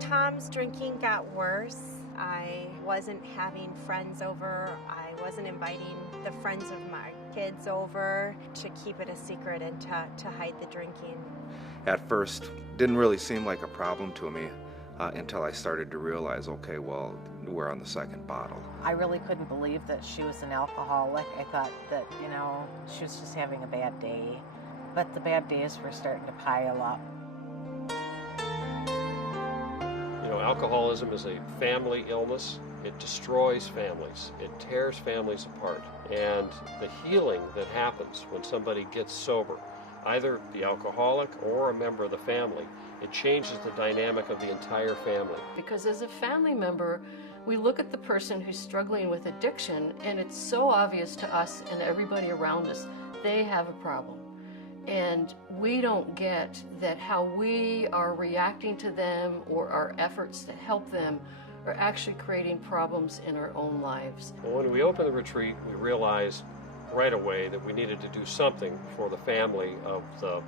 Tom's drinking got worse, I wasn't having friends over. I wasn't inviting the friends of my kids over to keep it a secret and to hide the drinking. At first, didn't really seem like a problem to me until I started to realize, okay, well, we're on the second bottle. I really couldn't believe that she was an alcoholic. I thought that, she was just having a bad day. But the bad days were starting to pile up. Alcoholism is a family illness. It destroys families. It tears families apart. And the healing that happens when somebody gets sober, either the alcoholic or a member of the family, it changes the dynamic of the entire family. Because as a family member, we look at the person who's struggling with addiction, and it's so obvious to us and everybody around us, they have a problem. And we don't get that how we are reacting to them or our efforts to help them are actually creating problems in our own lives. Well, when we opened the retreat, we realized right away that we needed to do something for the family of the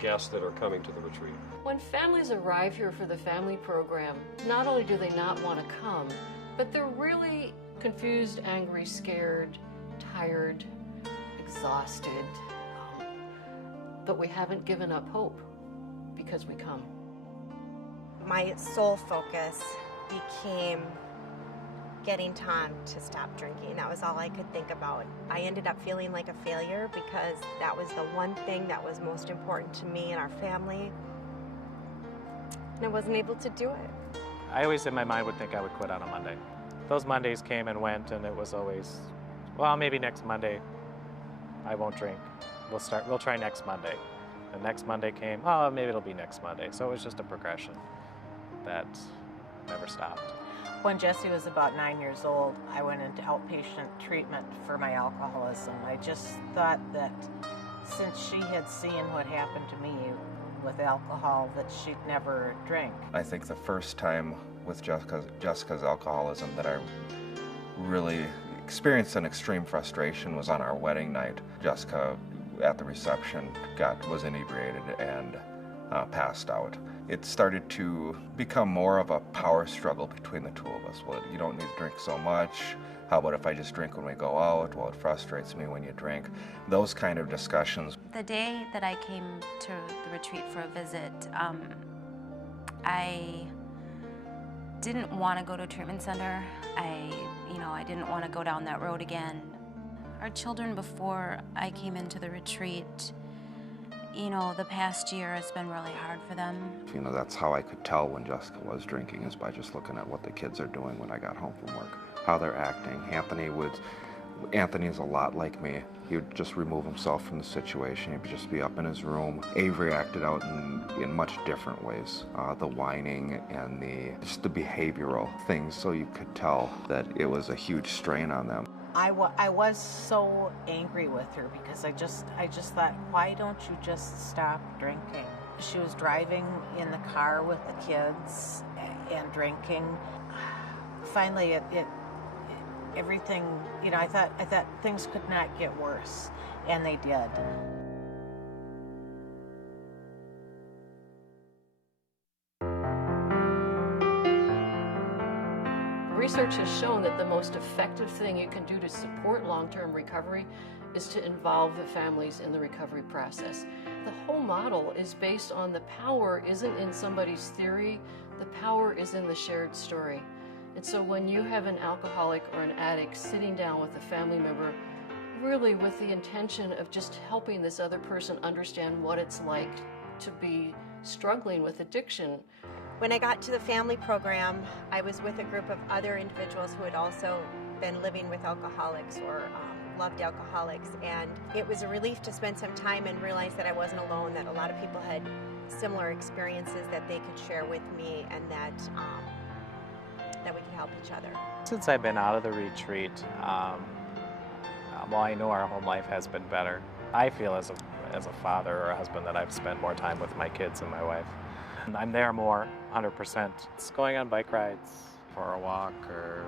guests that are coming to the retreat. When families arrive here for the family program, not only do they not want to come, but they're really confused, angry, scared, tired, exhausted. But we haven't given up hope because we come. My sole focus became getting Tom to stop drinking. That was all I could think about. I ended up feeling like a failure because that was the one thing that was most important to me and our family. And I wasn't able to do it. I always in my mind would think I would quit on a Monday. Those Mondays came and went, and it was always, well, maybe next Monday I won't drink. We'll try next Monday. The next Monday came, oh, maybe it'll be next Monday. So it was just a progression that never stopped. When Jessie was about 9 years old, I went into outpatient treatment for my alcoholism. I just thought that since she had seen what happened to me with alcohol, that she'd never drink. I think the first time with Jessica's alcoholism that I really experienced an extreme frustration was on our wedding night. Jessica, at the reception, was inebriated and passed out. It started to become more of a power struggle between the two of us. Well, you don't need to drink so much. How about if I just drink when we go out? Well, it frustrates me when you drink. Those kind of discussions. The day that I came to the retreat for a visit, I didn't want to go to a treatment center. I didn't want to go down that road again. Our children, before I came into the retreat, the past year has been really hard for them. That's how I could tell when Jessica was drinking, is by just looking at what the kids are doing when I got home from work, how they're acting. Anthony is a lot like me. He would just remove himself from the situation. He'd just be up in his room. Avery acted out in much different ways. The whining and just the behavioral things, so you could tell that it was a huge strain on them. I was so angry with her because I just thought, why don't you just stop drinking? She was driving in the car with the kids and drinking. Finally, everything, I thought things could not get worse, and they did. Research has shown that the most effective thing you can do to support long-term recovery is to involve the families in the recovery process. The whole model is based on the power isn't in somebody's theory, the power is in the shared story. And so when you have an alcoholic or an addict sitting down with a family member, really with the intention of just helping this other person understand what it's like to be struggling with addiction. When I got to the family program, I was with a group of other individuals who had also been living with alcoholics or loved alcoholics, and it was a relief to spend some time and realize that I wasn't alone, that a lot of people had similar experiences that they could share with me, and that we could help each other. Since I've been out of the retreat, well, I know our home life has been better. I feel as a father or a husband that I've spent more time with my kids and my wife. I'm there more, 100%. It's going on bike rides, for a walk, or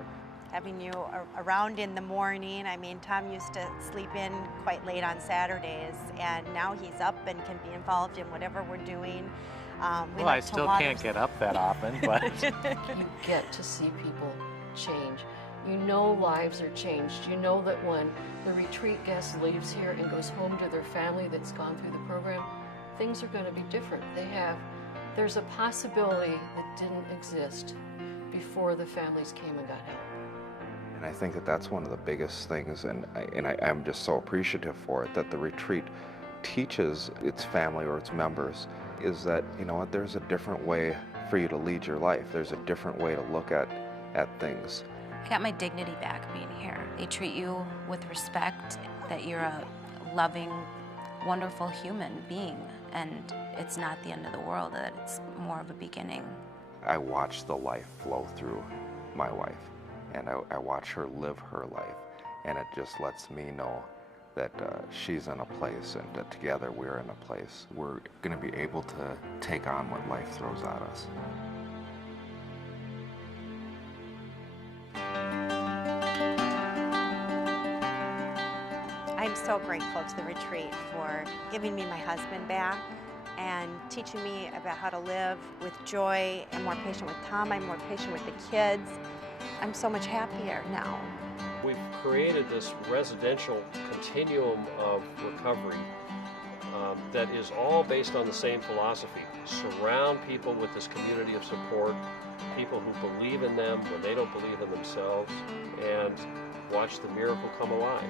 having you around in the morning. I mean, Tom used to sleep in quite late on Saturdays, and now he's up and can be involved in whatever we're doing. We Well, I like to still water- can't get up that often, but You get to see people change. You know lives are changed. You know that when the retreat guest leaves here and goes home to their family that's gone through the program, things are going to be different. There's a possibility that didn't exist before the families came and got help. And I think that that's one of the biggest things, and I'm just so appreciative for it, that the retreat teaches its family or its members, is that, you know what, there's a different way for you to lead your life. There's a different way to look at things. I got my dignity back being here. They treat you with respect, that you're a loving, wonderful human being, and it's not the end of the world, that it's more of a beginning. I watch the life flow through my wife, and I watch her live her life, and it just lets me know that she's in a place, and that together we're in a place. We're going to be able to take on what life throws at us. I'm so grateful to the retreat for giving me my husband back and teaching me about how to live with joy. I'm more patient with Tom. I'm more patient with the kids. I'm so much happier now. We've created this residential continuum of recovery that is all based on the same philosophy. Surround people with this community of support, people who believe in them when they don't believe in themselves, and watch the miracle come alive.